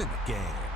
in the game.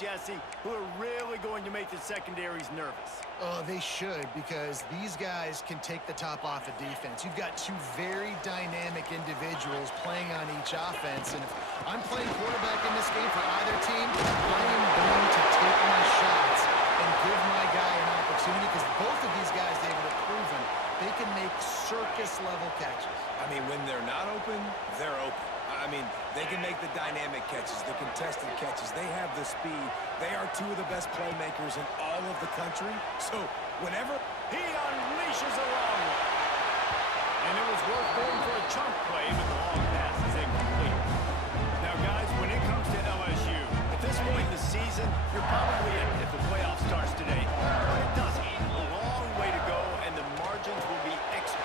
Jesse, who are really going to make the secondaries nervous. Oh, they should, because these guys can take the top off of defense. You've got two very dynamic individuals playing on each offense, and if I'm playing quarterback in this game for either team, I am going to take my shots and give my guy an opportunity, because both of these guys, David, have proven they can make circus-level catches. I mean, when they're not open, they're open. I mean, they can make the dynamic catches, the contested catches. They have the speed. They are two of the best playmakers in all of the country. So whenever he unleashes a long one. And it was worth going for a chunk play, but the long pass is incomplete. Now, guys, when it comes to LSU, at this point in the season, you're probably in if the playoff starts today. But it doesn't. A long way to go, and the margins will be extra.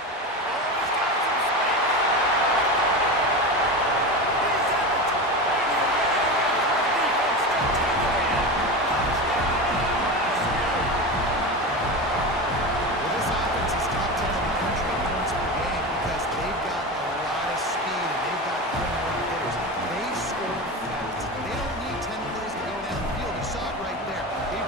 They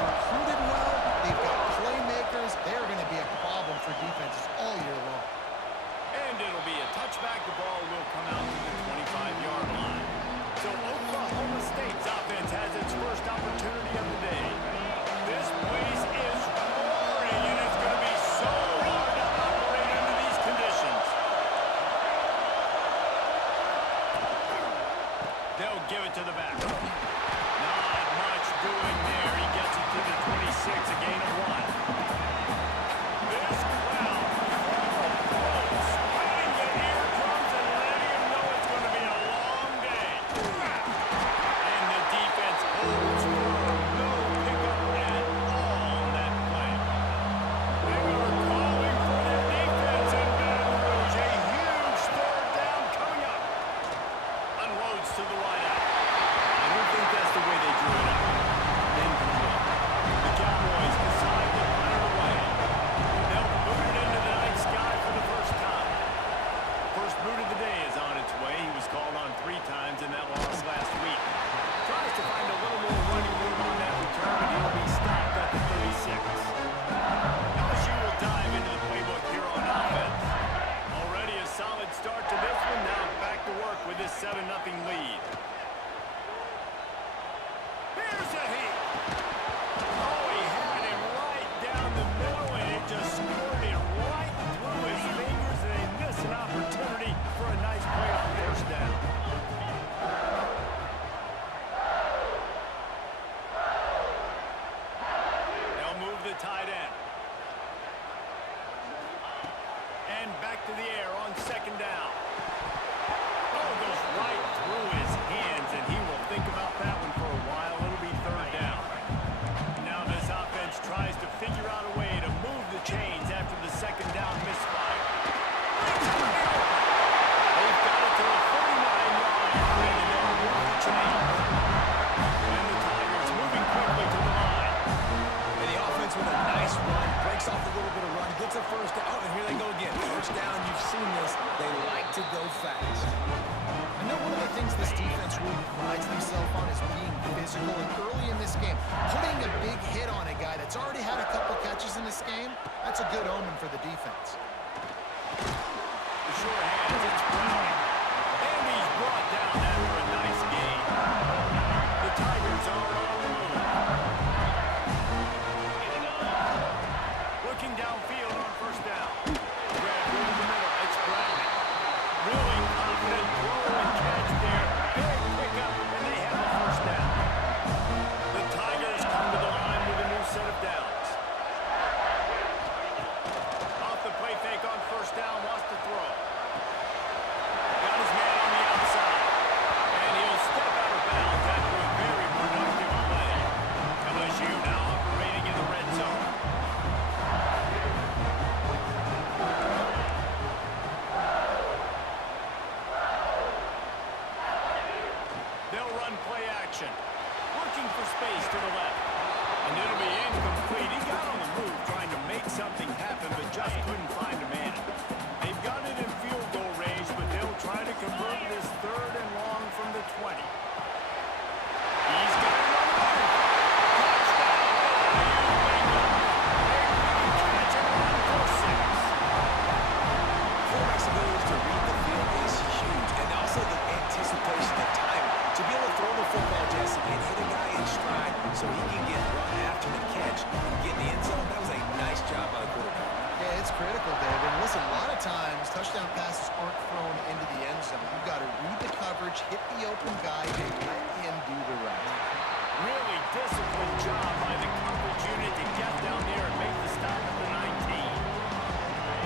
tight end. And back to the air on second down. Oh, goes right through his hands, and he will think about that one for a while. It'll be third down. Now this offense tries to figure out a way to move the chains after the second down misfire. They've got it to the 49-yard line, and they'll move the chains. And the Tigers moving quickly to the line. And the offense with a nice run, breaks off a little bit of run, gets a first down, and here they go again. First down, you've seen this. They like to go fast. I know one of the things this defense really prides themselves on is being physical, and early in this game, putting a big hit on a guy that's already had a couple catches in this game, that's a good omen for the defense. The short hands, it's Brown. And he's brought down after a nice gain. The Tigers are on the move. Looking downfield on first down. Grab through the middle, it's Brown. Really confident throw and catch there. Big pickup, and they have a first down. The Tigers come to the line with a new set of downs. Off the play fake on first down, wants to throw. Got his man on the outside. And he'll step out of bounds after a very productive play. LSU now operating in the red zone. They'll run play action. Working for space to the left. And it'll be incomplete. He got on the move trying to make something happen, but just couldn't find a man. They've got it in field goal range, but they'll try to convert this third and long from the 20. He's got it on the move. Touchdown! Catch and run for 6. Quarterback's ability to read the field is huge, and also the anticipation, the time to be able to throw the football, Jesse, and hit a guy in stride so he can get run after the catch and get in the end zone. That was a nice job by the quarterback. Yeah, it's critical, David. And listen, a lot of times, touchdown passes aren't thrown into the end zone. You've got to read the coverage, hit the open guy, and let him do the rest. Really disciplined job by the coverage unit to get down there and make the stop at the 19.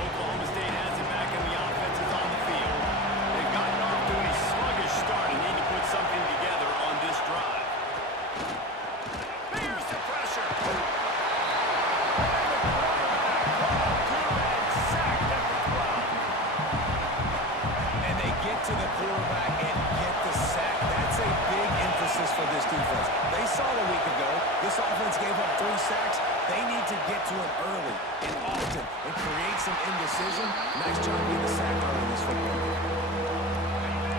Oklahoma State has it back, and the offense is on the field. They've gotten off to a sluggish start and need to put something together on this drive. There's the pressure. And the quarterback brought to and sacked at the 12. And they get to the quarterback and get the sack. That's a big emphasis for this defense. They saw a week ago, this offense gave up 3 sacks. They need to get to it early and often and create some indecision. Nice job being the sack early in this football game.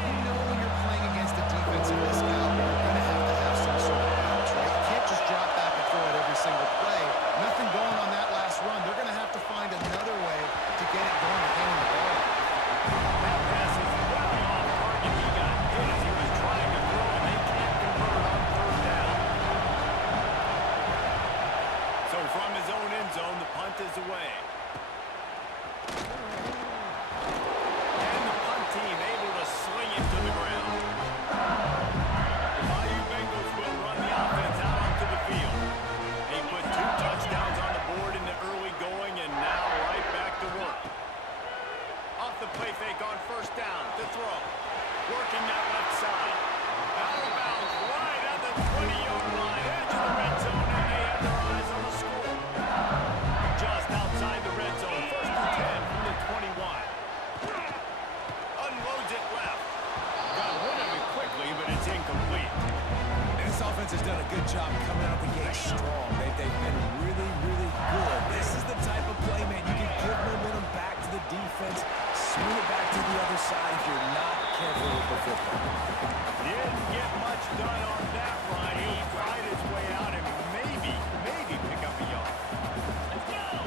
You know when you're playing against a defense of this caliber, you're going to have some sort of balance, right? You can't just drop back and throw it every single play. Nothing going on that last run. They're going to have to find another way to get it going and handing the ball. That pass is well off target. He got hit as he was trying to throw, and they can't convert on third down. So from his own end zone, the punt is away. And the punt team able to sling it to the ground. The Bayou Bengals will run the offense out onto the field. They put 2 touchdowns on the board in the early going, and now right back to work. Off the play fake on first down to throw. Working that left side. Out of bounds right at the 20-yard line. Edge of the red zone, and they have their eyes on the score. Just outside the red zone. First and 10 from the 21. Unloads it left. Got rid of it quickly, but it's incomplete. And this offense has done a good job coming out the gate strong. They've been really, really good. This is the type of play, man. You can give momentum back to the defense, swing it back to the other side if you're not careful with the football. Didn't get much done on that run. He'll fight his way out and maybe pick up a yard. Let's go.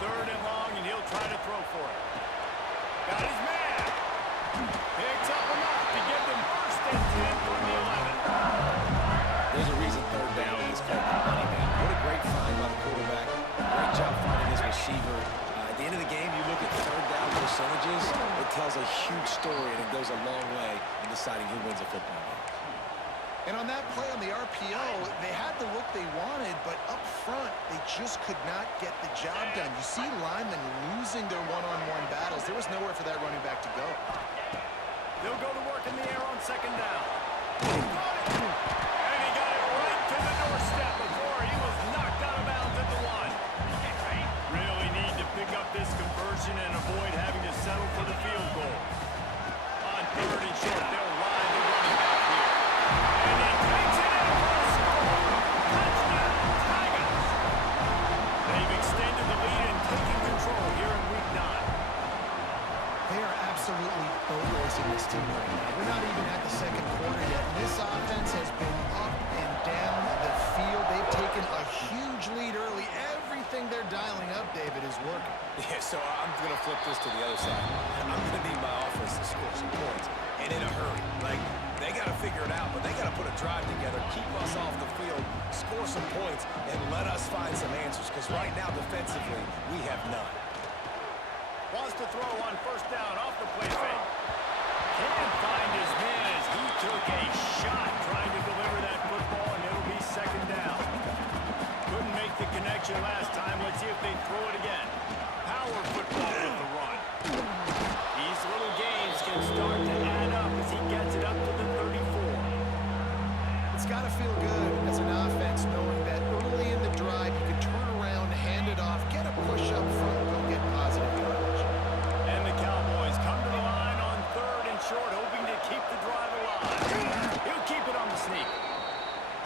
Third and long, and he'll try to throw for it. Got his man. Picks up enough to give them first and 10 from the 11. There's a reason third down is called the money down. What a great find by the quarterback. Great job finding his receiver. At the end of the game, you look at third down percentages, it tells a huge story, and it goes a long way in deciding who wins a football game. And on that play on the RPO, they had the look they wanted, but up front, they just could not get the job done. You see linemen losing their one-on-one battles. There was nowhere for that running back to go. They'll go to work in the air on second down. And he got it right to the doorstep before he was knocked out of bounds at the one. Really need to pick up this conversion and avoid having to settle for the field goal. On third and short, they'll ride the running back here. And he takes it in for a score. Touchdown, Tigers. They've extended the lead and taken control here in Week 9. They are absolutely boat racing this team right now. We're not even at the second quarter yet. This offense has been up and down the field. They've taken a huge lead early. Everything they're dialing up, David, is working. Yeah, so I'm going to flip this to the other side. I'm going to need my offense to score some points, and in a hurry. Like, they got to figure it out, but they got to put a drive together, keep us off the field, score some points, and let us find some answers, because right now, defensively, we have none. Wants to throw on first down off the play fake. Can't find his man as he took a shot trying to deliver that football, and it'll be second down. Couldn't make the connection last time. Let's see if they throw it again. Power football with the run. These little games can start to add up as he gets it up to the 34. It's got to feel good as an offense knowing that early in the drive you can turn around, hand it off, get a push up front, go get positive yardage. And the Cowboys come to the line on third and short, hoping to keep the drive alive. He'll keep it on the sneak.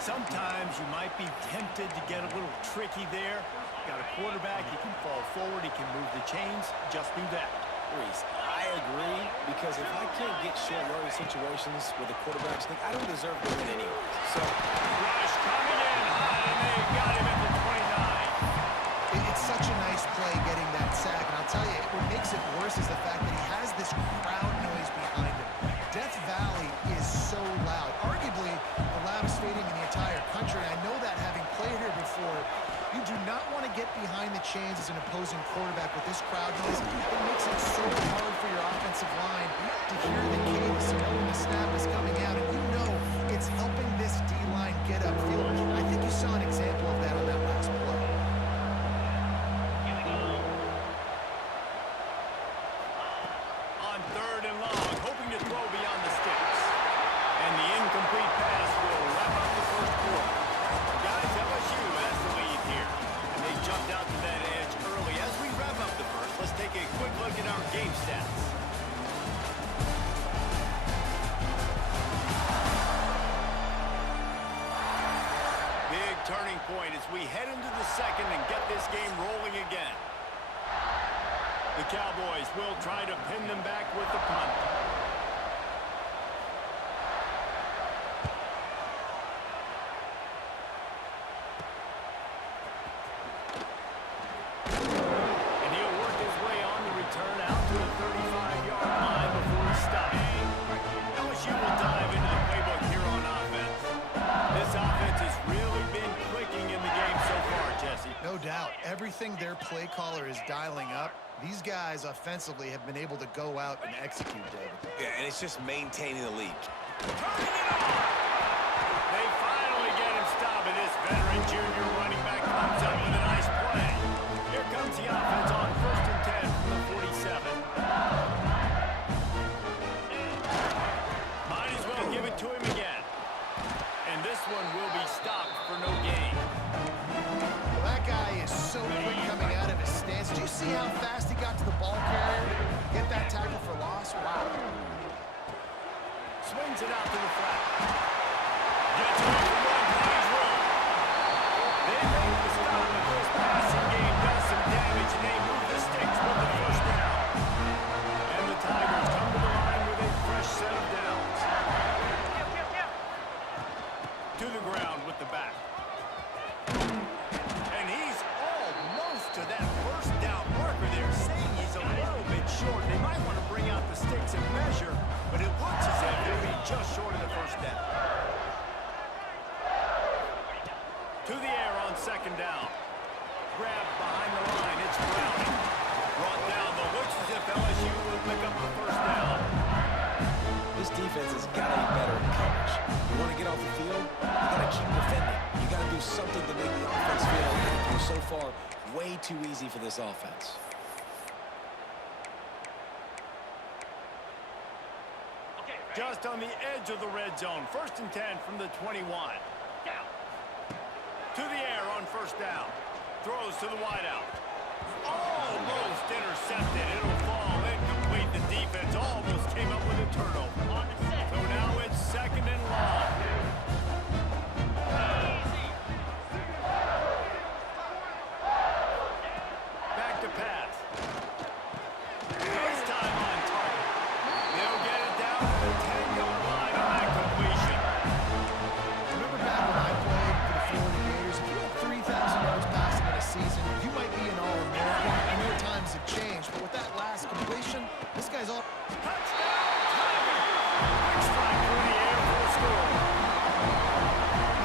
Sometimes you might be tempted to get a little tricky there. Got a quarterback, he can fall forward, he can move the chains. Just do that. Reese, I agree, because if I can't get short yardage situations with a quarterback sneak, I don't deserve to win anyway. So, Rush coming in high, and they got him at the 29. It's such a nice play getting that sack, and I'll tell you, what makes it worse is the fact that he has this crowd noise behind him. Death Valley is so loud, arguably the loudest stadium in the entire country. I know that having played here before. You do not want to get behind the chains as an opposing quarterback with this crowd noise. It makes it so hard for your offensive line to hear the cadence and know when the snap is coming out, and you know it's helping this D-line get upfield. I think you saw an example of that on that last play. On third and long, hoping to throw beyond the sticks. And the incomplete pass will wrap up the first quarter. Guys, LSU has the lead here. And they jumped out to that edge early. As we wrap up the first, let's take a quick look at our game stats. Big turning point as we head into the second and get this game rolling again. The Cowboys will try to pin them back with the punt. And he'll work his way on the return out to the 35-yard line before he stops. LSU will dive into the playbook here on offense. This offense has really been clicking in the game so far, Jesse. No doubt. Everything their play caller is dialing up, these guys offensively have been able to go out and execute, David. yeah, and it's just maintaining the lead. Turning it on! They finally get him stopped, and this veteran junior running back comes up with a nice play. Here comes the offense on first and 10 from the 47. Might as well give it to him again. And this one will be stopped for no gain. Well, that guy is so quick coming out of his stance. Did you see how fast he got to the ball carrier? Get that tackle for loss? Wow. Swings it out to the flat. Gets away from one play's run. They make the stop, but this passing game does some damage, and they move the sticks with the first down. And the Tigers come to the line with a fresh set of downs. To the ground with the back. And he's almost to that first down marker. They're saying he's a little bit short. They might want to bring out the sticks and measure, but it looks as if he'll be just short of the first down. To the air on second down. Grabbed behind the line. It's Brown. Brought down, but looks as if LSU will pick up the first down. This defense has got to be better in coverage. You want to get off the field, you got to keep defending. You got to do something to make the offense feel like so far way too easy for this offense. Just on the edge of the red zone. 1st and 10 from the 21. To the air on 1st down. Throws to the wideout. Almost intercepted. It'll fall incomplete. The defense almost came up with a turnover. So now it's 2nd and long. Back to pass. This time on target. They'll get it down to the 10-yard line on that completion. Remember back when I played for the Florida Gators, if you had 3,000 yards passing in a season, you might be an All-American. I know times have changed, but with that last completion, this guy's all... Touchdown, Tiger! Quick strike through the air for a score.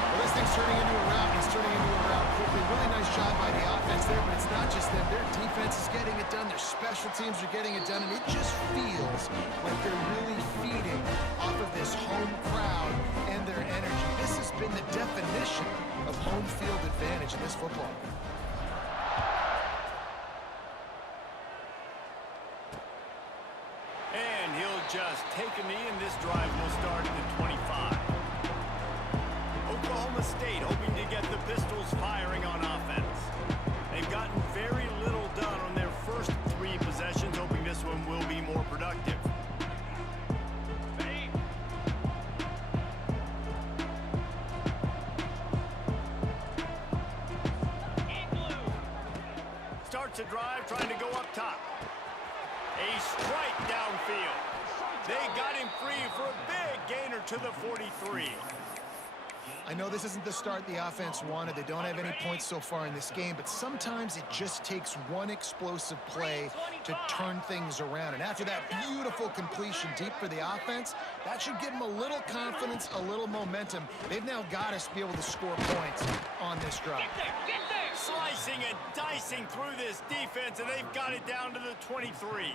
Well, this thing's turning into a rout. He's turning into a rout quickly. Really nice job by the offense there, but it's not just them. Their defense is getting it done. Their special teams are getting it done, and it just feels like they're really feeding off of this home crowd and their energy. This has been the definition of home field advantage in this football game. And he'll just take a knee, and this drive will start at the 25. Oklahoma State hoping to get the Pistols firing on offense. They've gotten very little done on their first 3 possessions, hoping this one will be more productive. Starts a drive trying to go up top. A strike downfield. They got him free for a big gainer to the 43. I know this isn't the start the offense wanted. They don't have any points so far in this game, but sometimes it just takes one explosive play to turn things around. And after that beautiful completion deep for the offense, that should give them a little confidence, a little momentum. They've now got us to be able to score points on this drive. Slicing and dicing through this defense, and they've got it down to the 23.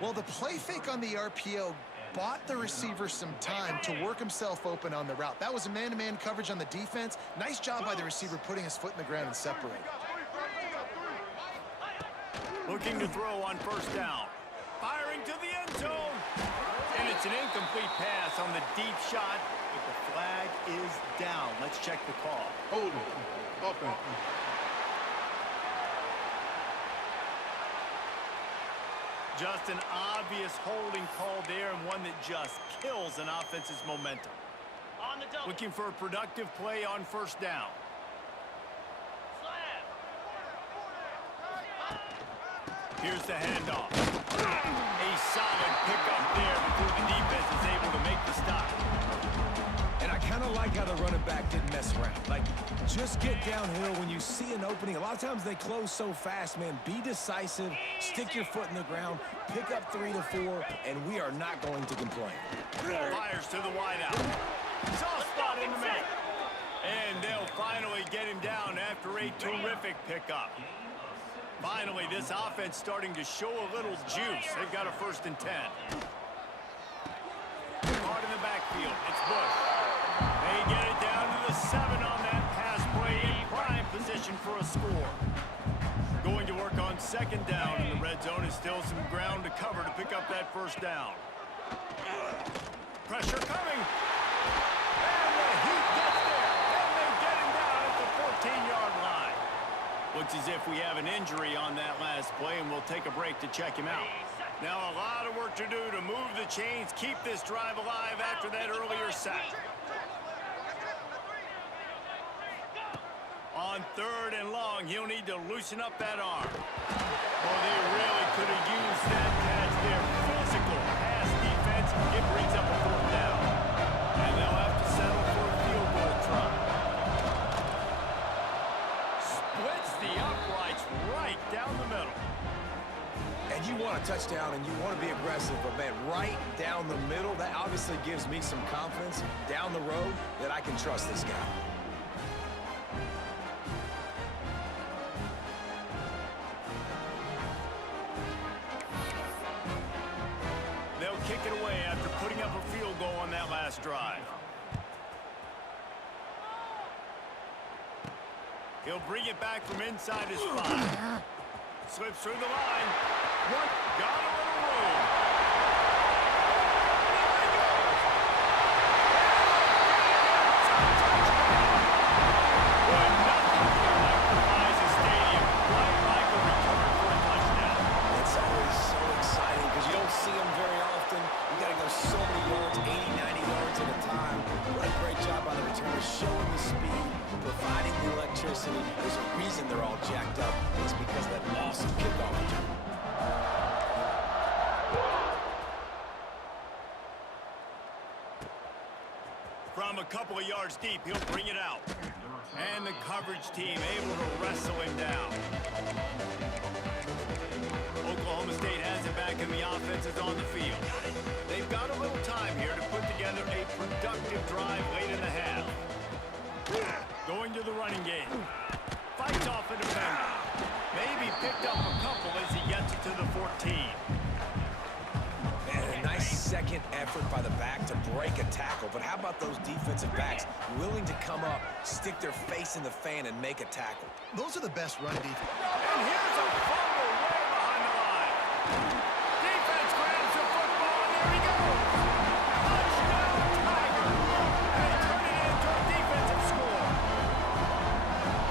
Well, the play fake on the RPO bought the receiver some time to work himself open on the route. That was a man-to-man coverage on the defense. Nice job by the receiver putting his foot in the ground and separating. Looking to throw on 1st down. Firing to the end zone. And it's an incomplete pass on the deep shot, but the flag is down. Let's check the call. Hold it. Open. Just an obvious holding call there, and one that just kills an offense's momentum. Looking for a productive play on 1st down. Here's the handoff. A solid pickup there before the defense is able to make the stop. And I kind of like how the running back didn't mess around. Like, just get downhill when you see an opening. A lot of times they close so fast, man. Be decisive, stick your foot in the ground, pick up 3 to 4, and we are not going to complain. Fires to the wideout. Soft spot in the middle. And they'll finally get him down after a terrific pickup. Finally, this offense starting to show a little juice. They've got a 1st and 10. Hard in the backfield. It's Bush. They get it down to the 7 on that pass play in prime position for a score. Going to work on 2nd down, and the red zone is still some ground to cover to pick up that 1st down. Pressure coming. And the Heat gets there. And they get him down at the 14-yard line. Looks as if we have an injury on that last play, and we'll take a break to check him out. Now a lot of work to do to move the chains, keep this drive alive after that earlier sack. On 3rd and long, he'll need to loosen up that arm. Well, they really could have used that catch there. Physical pass defense. It brings up a 4th down. And they'll have to settle for a field goal try. Splits the uprights right down the middle. And you want a touchdown and you want to be aggressive, but man, right down the middle, that obviously gives me some confidence down the road that I can trust this guy. They'll kick it away after putting up a field goal on that last drive. He'll bring it back from inside his 5. Slips through the line. One, got a little room. Boy, nothing electrifies a stadium quite like a return for a touchdown. It's always so exciting because you don't see them very often. You got to go so many yards, 80, 90 yards at a time. What a great job by the returners, showing the speed, providing the electricity. There's a reason they're all jacked up. It's because of that awesome kickoff return. From a couple of yards deep, he'll bring it out. And the coverage team able to wrestle him down. Oklahoma State has it back and the offense is on the field. They've got a little time here to put together a productive drive late in the half. Going to the running game. Fights off a defender. Maybe picked up a couple as he gets it to the 14. And a nice second effort by the back to break a tackle. But how about those defensive backs willing to come up, stick their face in the fan, and make a tackle? Those are the best run defense. And here's a fumble way behind the line. Defense grabs the football, and there he goes. Touchdown, Tiger. And they turn it into a defensive score.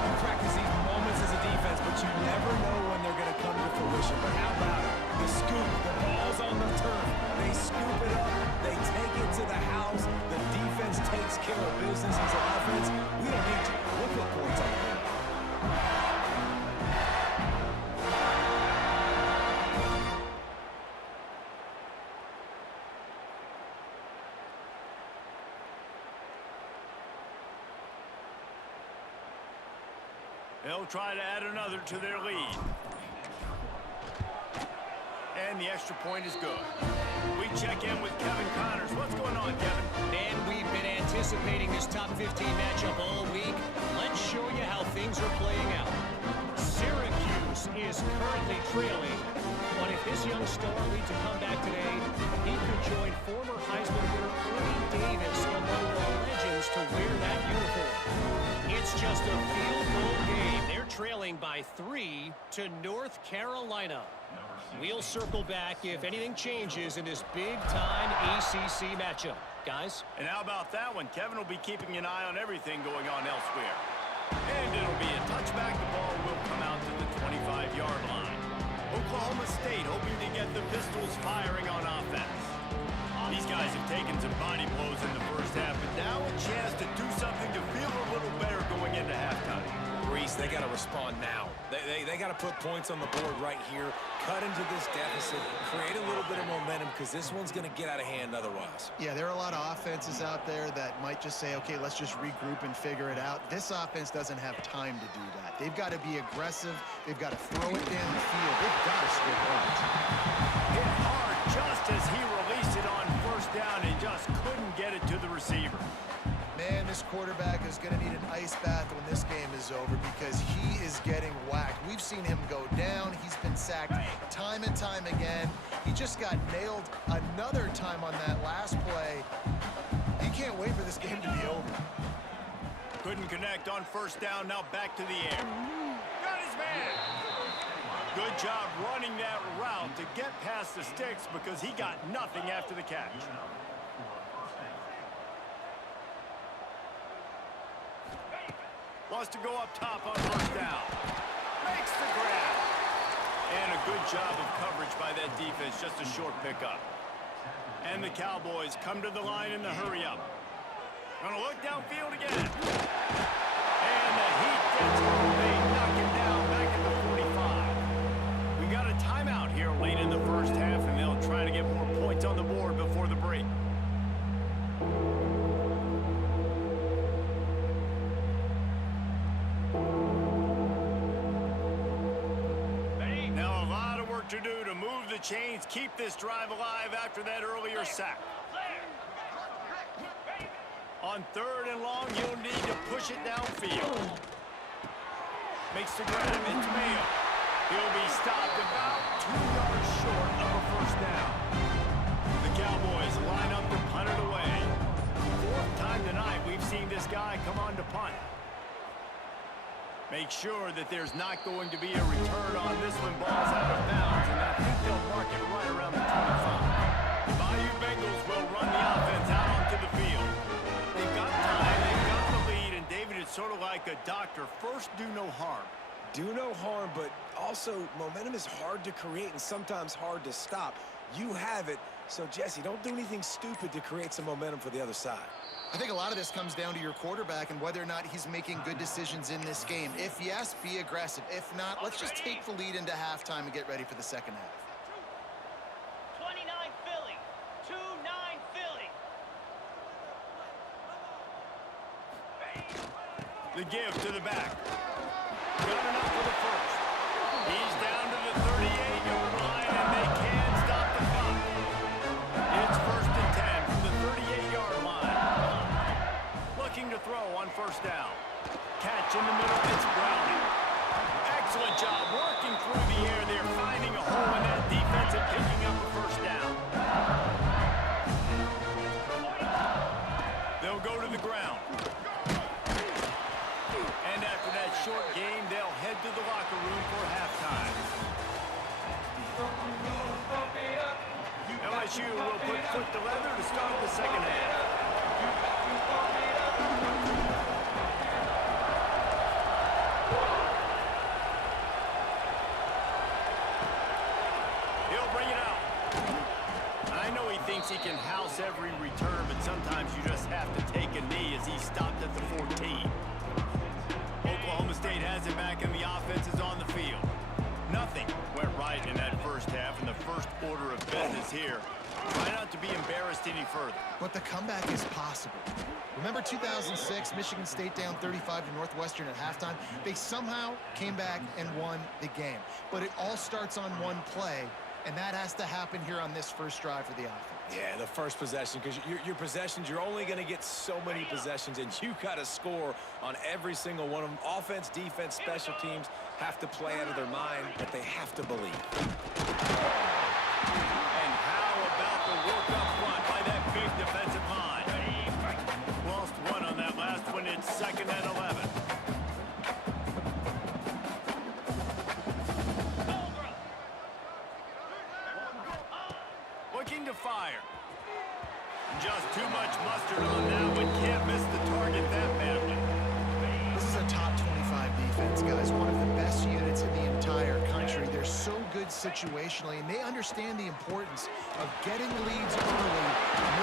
You practice these moments as a defense, but you never know when they're going to come to fruition. But how about it? The scoop, the ball's on the turf. They scoop it up. They take it to the house. The defense takes care of business as an offense. We don't need to. We'll put points on the board. They'll try to add another to their lead. And the extra point is good. We check in with Kevin Connors. What's going on, Kevin? And we've been anticipating this top 15 matchup all week. Let's show you how things are playing out. Syracuse is currently trailing, but if this young star leads a comeback today, he could join former Heisman winner Ernie Davis among the legends to wear that uniform. It's just a field goal game. They're trailing by 3 to North Carolina. We'll circle back if anything changes in this big-time ACC matchup. Guys? And how about that one? Kevin will be keeping an eye on everything going on elsewhere. And it'll be a touchback. The ball will come out to the 25-yard line. Oklahoma State hoping to get the Pistols firing on offense. These guys have taken some body blows in the first half, but now a chance to do something to feel a little better going into halftime. Reese, they got to respond now. They got to put points on the board right here, cut into this deficit, create a little bit of momentum, because this one's going to get out of hand otherwise. Yeah, there are a lot of offenses out there that might just say, okay, let's just regroup and figure it out. This offense doesn't have time to do that. They've got to be aggressive. They've got to throw it down the field. They've got to score points. Hit hard just as he released it on first down and just couldn't get it to the receiver. Man, this quarterback is going to need an ice bath when this game is over because he is getting whacked. We've seen him go down. He's been sacked time and time again. He just got nailed another time on that last play. He can't wait for this game to be over. Couldn't connect on first down. Now back to the air. Got his man. Good job running that route to get past the sticks because he got nothing after the catch. Wants to go up top on first down. Makes the grab. And a good job of coverage by that defense. Just a short pickup. And the Cowboys come to the line in the hurry-up. Gonna look downfield again. And the Heat gets home. They knock him down back at the 45. We got a timeout here late in the first half, and they'll try to get more points on the board before the break. Now a lot of work to do to move the chains, keep this drive alive after that earlier sack. On third and long, you'll need to push it downfield. Makes the grab. It's Mayo. He'll be stopped about 2 yards short of a first down. The Cowboys line up to punt it away. Fourth time tonight we've seen this guy come on to punt. Make sure that there's not going to be a return on this when ball's out of bounds, and I think they'll mark it right around the 25. The Bayou Bengals will run the offense out onto the field. They've got time, they've got the lead, and David, it's sort of like a doctor. First, do no harm. Do no harm, but also momentum is hard to create and sometimes hard to stop. You have it, so Jesse, don't do anything stupid to create some momentum for the other side. I think a lot of this comes down to your quarterback and whether or not he's making good decisions in this game. If yes, be aggressive. If not, let's just take the lead into halftime and get ready for the second half. 29 Philly, 2-9 Philly. The give to the back. Gunning up for the first. He's down to the 38-yard line, and they can stop the clock. It's 1st and 10 from the 38-yard line. Looking to throw on first down. Catch in the middle, it's Browning. Excellent job working through the air there, finding a hole in that defense and picking up a first down. They'll go to the ground. And after that short game, they'll head to the locker room for halftime. LSU will put foot to leather to start the second half. He'll bring it out. I know he thinks he can house every return, but sometimes you just have to take a knee as he stopped at the 14. Oklahoma State has it back and the offense is on the field. Nothing went right in that first half, and the first order of business here. Try not to be embarrassed any further. But the comeback is possible. Remember 2006, Michigan State down 35 to Northwestern at halftime? They somehow came back and won the game. But it all starts on one play, and that has to happen here on this first drive for the offense. Yeah, the first possession, because your possessions, you're only going to get so many possessions, and you got to score on every single one of them. Offense, defense, special teams have to play out of their mind, but they have to believe. And how about the work up front by that big defensive line? Lost one on that last one. It's 2nd and 11. Looking to fire. Just too much mustard on that one. Can't miss the target that badly. This is a top 25 defense, guys. One of the best units in the entire country. They're so good situationally, and they understand the importance of getting leads early,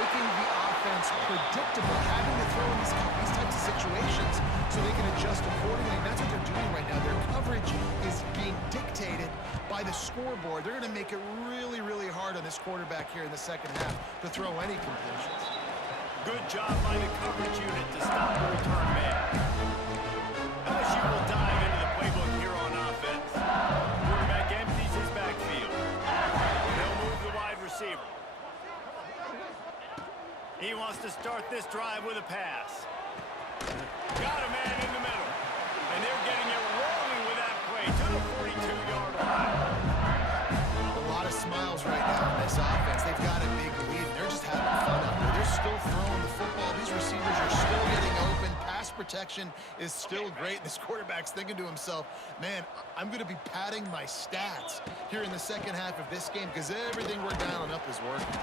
making the offense predictable, having to throw in these types of situations so they can adjust accordingly. And that's what they're doing right now. Their coverage is being dictated by the scoreboard. They're going to make it really, really hard on this quarterback here in the second half to throw any completions. Good job by the coverage unit to stop the return man. LSU will dive into the playbook here on offense. Quarterback empties his backfield. They'll move the wide receiver. He wants to start this drive with a pass. Got a man in the middle. And they're getting it rolling with that play to the 42-yard line. A lot of smiles right now in this offense. They've got a big lead, and they're just having fun out there. They're still throwing the football. These receivers are still getting open. Pass protection is still great. This quarterback's thinking to himself, man, I'm going to be padding my stats here in the second half of this game because everything we're dialing up is working.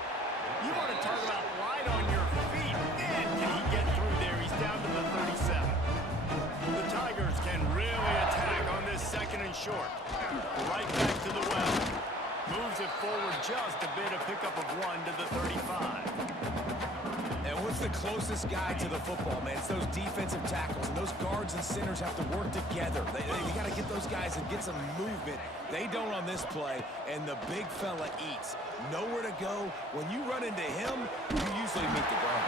You want to talk about light on your feet. Man, can he get through there? He's down to the 37. The Tigers can really attack on this 2nd and short. Right back to the well. Moves it forward just a bit, a pickup of 1 to the 35. And what's the closest guy to the football, man? It's those defensive tackles, and those guards and centers have to work together. They got to get those guys and get some movement. They don't on this play, and the big fella eats. Nowhere to go. When you run into him, you usually meet the ground.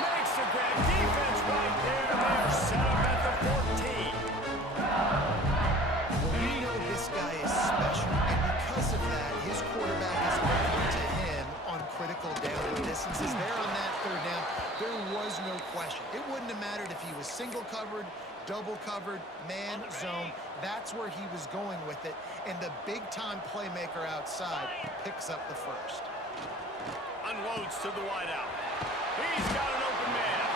Makes the grab. Defense right there. They're set up at the 14. Well, we know this guy is special, and because of that, his quarterback is looking to him on critical down and distances. There on that third down, there was no question. It wouldn't have mattered if he was single covered, double covered, man zone. That's where he was going with it, and the big-time playmaker outside picks up the first. Unloads to the wideout. He's got an open man.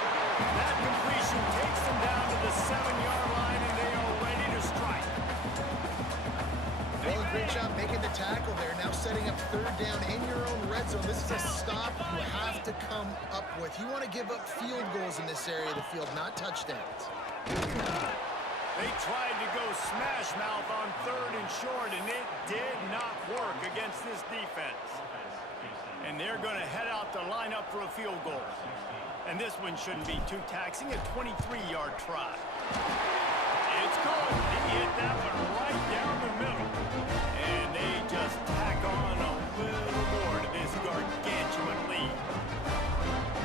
That completion takes them down to the 7-yard line, and they are ready to strike. Well, great job making the tackle there. Now setting up third down in your own red zone. This is a stop you have to come up with. You want to give up field goals in this area of the field, not touchdowns. They tried to go smash mouth on 3rd and short, and it did not work against this defense. And they're going to head out to line up for a field goal. And this one shouldn't be too taxing, a 23-yard try. It's good. He hit that one right down the middle. And they just tack on a little more to this gargantuan lead.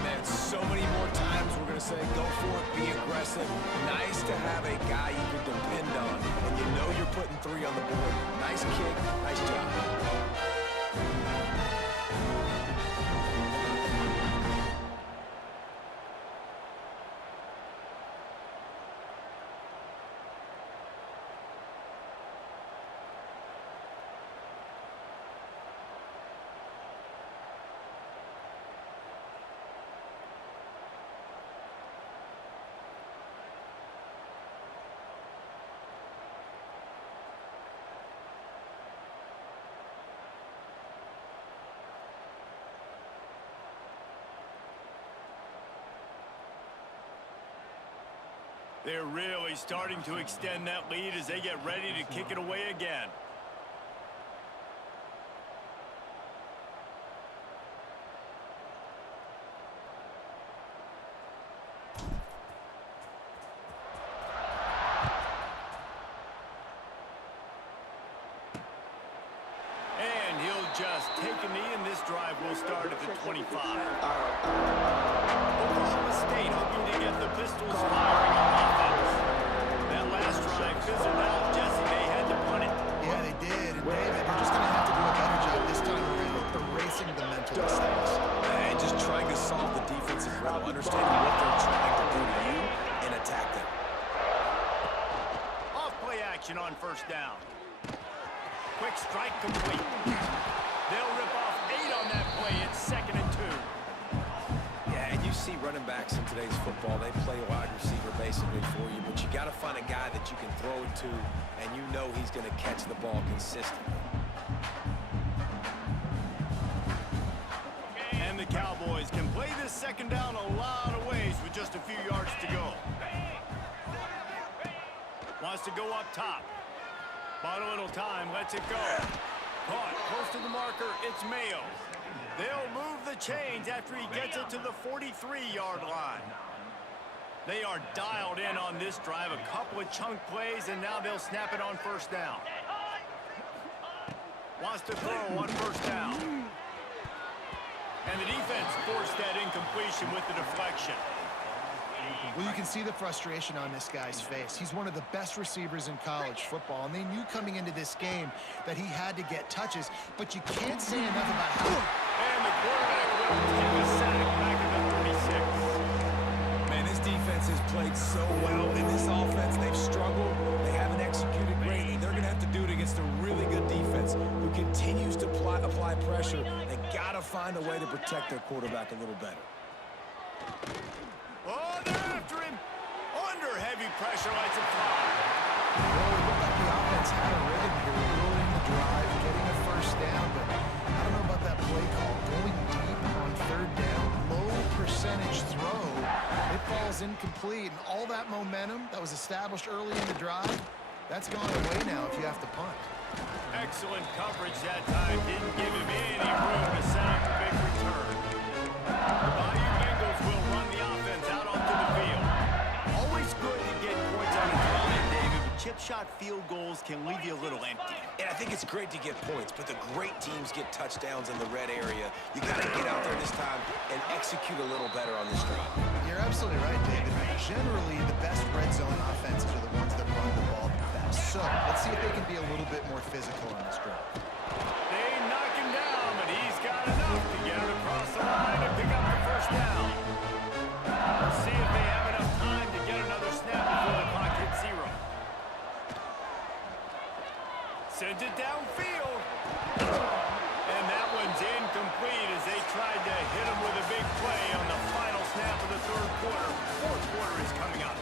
Man, so many more times we're going to say, go for it, be aggressive. Nice to have a guy you can depend on, and you know you're putting 3 on the board. Nice kick, nice job. They're really starting to extend that lead as they get ready to kick it away again. And he'll just take a knee, and this drive will start at the 25. Oklahoma State hoping to get the Pistols firing on offense. That last drive fizzled out. Jesse, they had to punt it. Yeah, they did. And David, they're just going to have to do a better job this time around erasing the mental mistakes. And just trying to solve the defensive route, understanding what they're trying to do to you, and attack them. Off play action on 1st down. Quick strike complete. They'll rip off 8 on that play. It's 2nd and 2. Yeah, and you see running backs in today's football, they play wide receiver basically for you, but you got to find a guy that you can throw it to, and you know he's going to catch the ball consistently. And the Cowboys can play this 2nd down a lot of ways with just a few yards to go. Wants to go up top. Bought a little time, lets it go. Caught, close to the marker, it's Mayo. They'll move the chains after he gets it to the 43-yard line. They are dialed in on this drive, a couple of chunk plays, and now they'll snap it on 1st down. Wants to throw on 1st down. And the defense forced that incompletion with the deflection. Well, you can see the frustration on this guy's face. He's one of the best receivers in college football, and they knew coming into this game that he had to get touches, but you can't say enough about how... And the quarterback will take a sack back in the 36. Man, this defense has played so well in this offense. They've struggled. They haven't executed greatly. They're going to have to do it against a really good defense who continues to apply pressure. They got to find a way to protect their quarterback a little better. Oh, they're after him. Under heavy pressure, lets it fly. Well, it looked like the offense had a rhythm here, early in the drive, getting a 1st down, but I don't know about that play call. Going deep on 3rd down, low percentage throw. It falls incomplete, and all that momentum that was established early in the drive, that's gone away now if you have to punt. Excellent coverage that time. Didn't give him any room to set up a big return. Bayou Bengals will run the offense out onto the field. Always good to get points on the line, David, but chip shot field goals can leave you a little empty. And I think it's great to get points, but the great teams get touchdowns in the red area. You got to get out there this time and execute a little better on this drive. You're absolutely right, David. Generally, the best red zone offenses are the ones that run the ball the best. So, let's see if they can be a little bit more physical on this drive. They knock him down, but he's got enough to get it across the line and pick up the 1st down. We'll see if they have enough time to get another snap before the clock hits 0. Sends it downfield. And that one's incomplete as they tried to hit him with a big play on the final snap of the third quarter. Fourth quarter is coming up.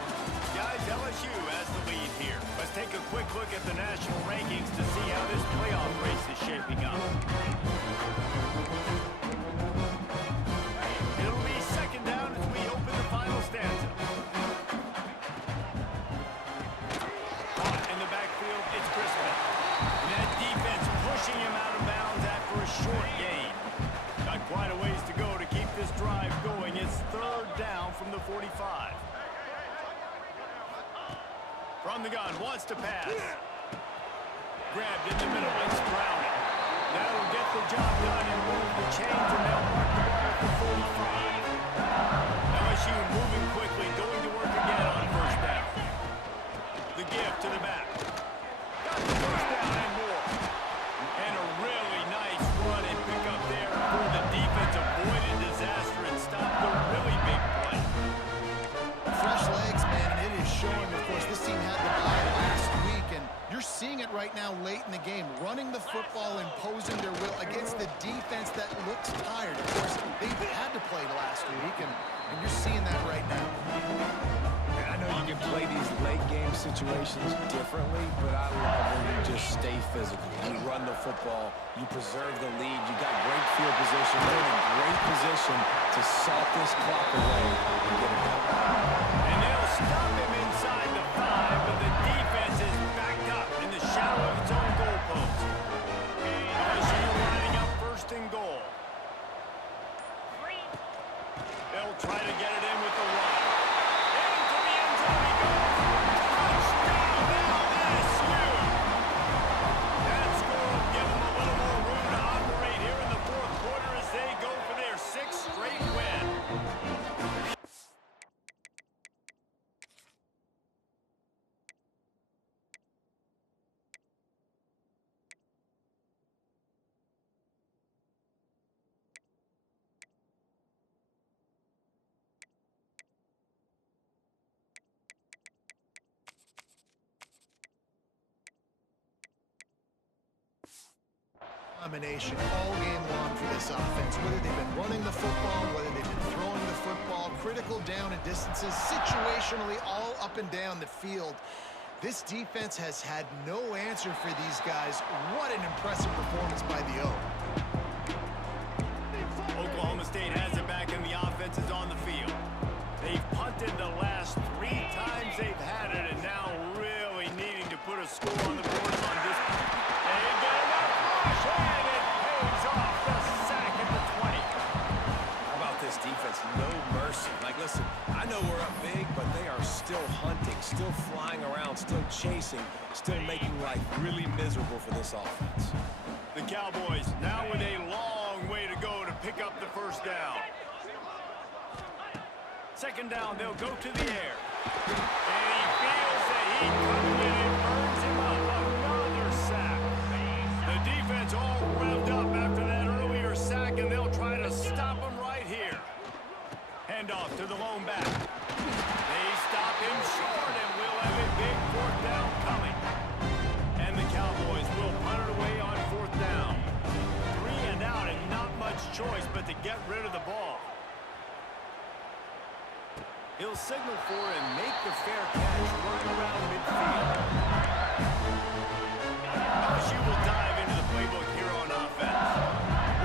Guys, LSU has the lead here. Let's take a quick look at the national rankings to see how this playoff race is shaping up. It'll be second down as we open the final stanza. Caught in the backfield, it's Crispin. And that defense pushing him out of bounds after a short gain. Got quite a ways to go to keep this drive going. It's third down from the 45. From the gun, wants to pass. Grabbed in the middle, it's Browning. That'll get the job done and move the chains, and they'll mark the ball at the 45. LSU moving quickly, going to work again on first down. The give to the back. Got the first down and more. And a really nice run and pick up there for the defense. Avoided disaster and stopped the really big play. Fresh legs, man, and it is showing. Of course, this team had the bye last week, and you're seeing it right now late in the game. Running the football, imposing their will against the defense that looks tired. Of course, they had to play last week, and you're seeing that right now. And I know you can play these late game situations differently, but I love when you just stay physical. You run the football, you preserve the lead, you got great field position, you're in a great position to salt this clock away and get it done. And they'll stop him inside the 5, but the defense is backed up in the shadow of its own goalpost. LSU lining up first and goal. They'll try to get it in with the run. Into the end zone he goes. Touchdown, LSU! That score will give them a little more room to operate here in the fourth quarter as they go for their 6th straight win. Domination all game long for this offense. Whether they've been running the football, whether they've been throwing the football, critical down and distances, situationally all up and down the field. This defense has had no answer for these guys. What an impressive performance by the O. Oklahoma State has it back and the offense is on the field. They've punted the last 3 times they've had it, and now really needing to put a score on the board on this. They get enough rush, and it pays off the sack at the 20. How about this defense? No mercy. Like, listen, I know we're up big, but they are still hunting, still flying around, still chasing, still making life really miserable for this offense. The Cowboys now with a long way to go to pick up the first down. Second down, they'll go to the air. And he feels the heat coming in and burns him up. Another sack. The defense all revved up after that earlier sack, and they'll try to stop him right here. Handoff to the lone back. They stop him short, and we'll have a big fourth down coming. And the Cowboys will punt it away on fourth down. 3 and out, and not much choice but to get rid of the ball. He'll signal for and make the fair catch right around midfield. LSU will dive into the playbook here on offense.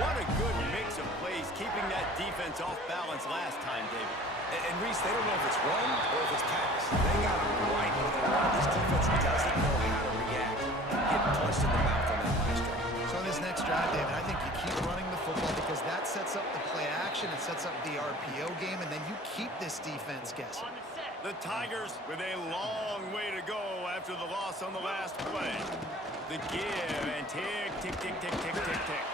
What a good mix of plays, keeping that defense off balance last time, David. And Reese, they don't know if it's run or if it's pass. They got it right where they want. This defense doesn't know how to react. Getting punched in the mouth on that last drive. So on this next drive, David, I think you keep running the football because that sets up the play action, it sets up the RPO game, and then you keep this defense guessing. The Tigers with a long way to go after the loss on the last play. The give and tick, tick, tick, tick, tick, tick, tick.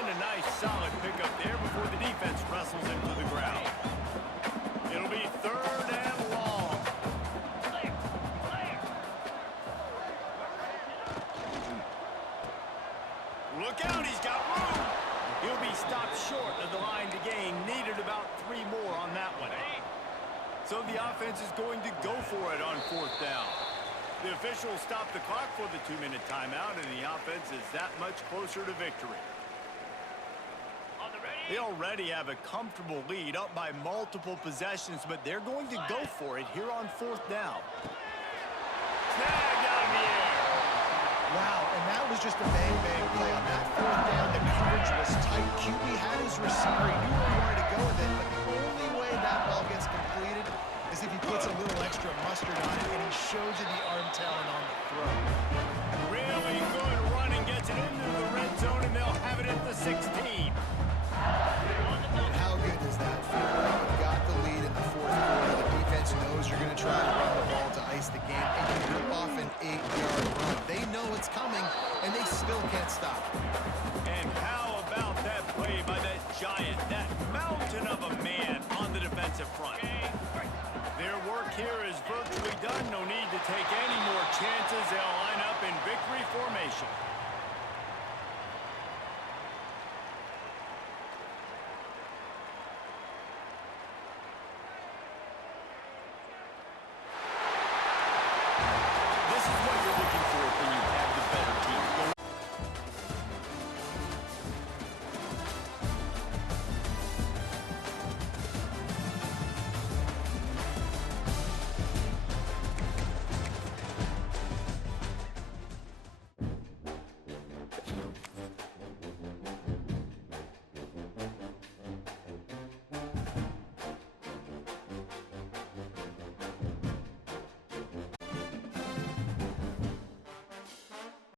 And a nice solid pickup there before the defense wrestles him to the ground. It'll be third and long. Look out, he's got room. He'll be stopped short of the line to gain. Needed about 3 more on that one. So the offense is going to go for it on fourth down. The officials stop the clock for the 2-minute timeout, and the offense is that much closer to victory. They already have a comfortable lead, up by multiple possessions, but they're going to go for it here on 4th down. Snagged out of the air. Wow, and that was just a bang-bang play. On that 4th down, the coverage was tight. QB had his receiver. He knew where he wanted to go with it, but the only way that ball gets completed is if he puts a little extra mustard on it, and he shows you the arm talent on the throw. Really good run and gets it into the red zone, and they'll have it at the 16. And how good does that feel? Like you've got the lead in the 4th quarter. The defense knows you're going to try to run the ball to ice the game, and you rip off an 8-yard run. They know it's coming, and they still can't stop it. And how about that play by that giant, that mountain of a man on the defensive front? Their work here is virtually done. No need to take any more chances. They'll line up in victory formation.